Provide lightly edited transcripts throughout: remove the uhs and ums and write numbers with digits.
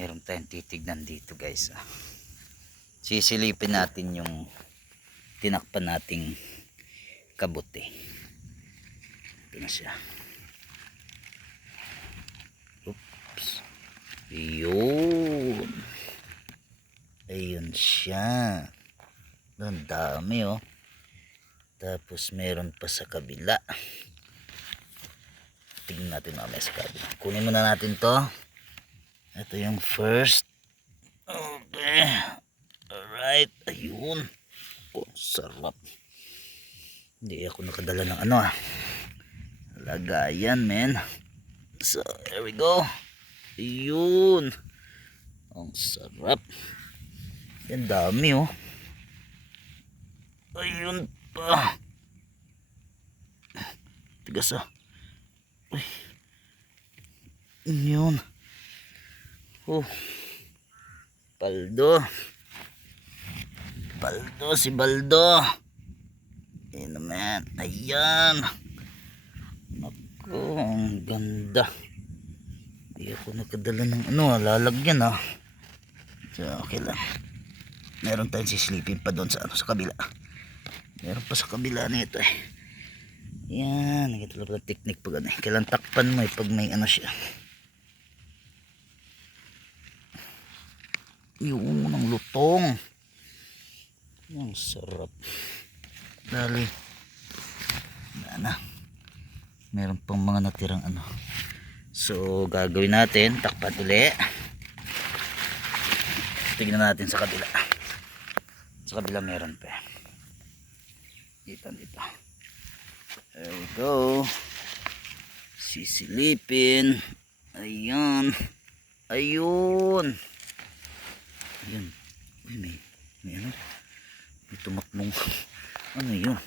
Meron tayong titignan dito guys. Sisilipin natin yung tinakpan nating kabuti. Ito na siya. Oops. Yun. Ayun siya. Ang dami oh. Tapos meron pa sa kabila. Tingnan natin mamaya sa kabila. Kunin muna natin to. Ito yung first. Okay. Alright. Ayun. Oh, sarap. Hindi ako nakadala ng ano lagayan men. So there we go. Ayun. Ang sarap. Yan dami oh. Ayun pa. Tigas Uy. Yun. Oh. Baldo. Si Baldo. Ayan naman. Ayan. Naku, ang ganda. Hindi ako nakadala ng lalagyan So, okay lang. Meron tayong sisilipin pa doon sa kabila. Meron pa sa kabila nito Yan, ito lang pala technique pag kailan takpan mo pag may siya. Yung ng lutong. Ang sarap. Dali. Meron pang mga natirang So, gagawin natin, takpan uli. Tignan natin sa kabila. Sa kabila meron pa. Dito. There we go. Sisilipin. Ayan. Ayun. Ayan. Uy, may may tumakbong. Ano yun?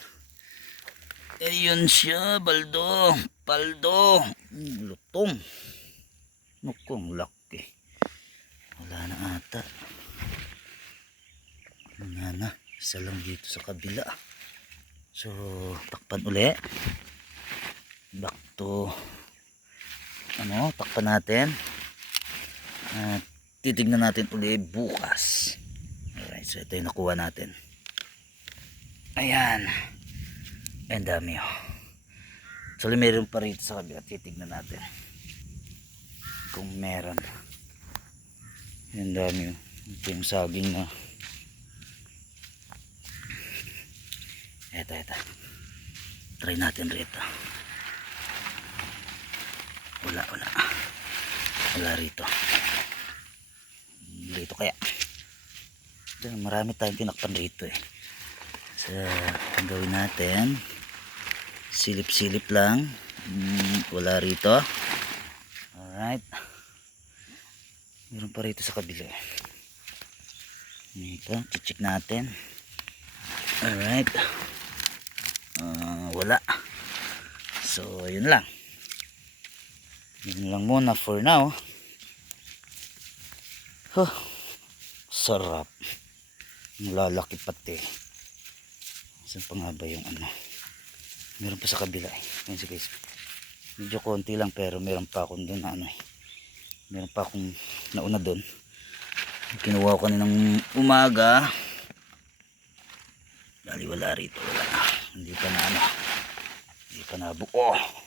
Ayun siya, Baldo. Paldo. Lutong. Nukong laki. Wala na ata. Wala na. Isa lang dito sa kabila. So, takpan uli. Back to takpan natin. At titignan natin uli bukas. Alright, so ito yung nakuha natin. Ayan. Ang dami So, meron pa rito sa kabila. Titignan natin kung meron. Ang dami Ito yung saging Ito. Try natin rito. Wala rito. Dito kaya. Marami tayong tinakpan rito So, ang gawin natin, silip-silip lang. Wala rito. Alright. Meron pa rito sa kabila. Ito, check natin. Alright. Wala. So, yun lang. Yun lang muna for now. Sarap. Malalaki pati. Saan pa nga ba yung meron pa sa kabila Ayan si guys. Medyo konti lang pero meron pa akong doon meron pa akong nauna doon. Kinuha ko ng umaga. Dali wala rito. Wala. Hindi pa na buo.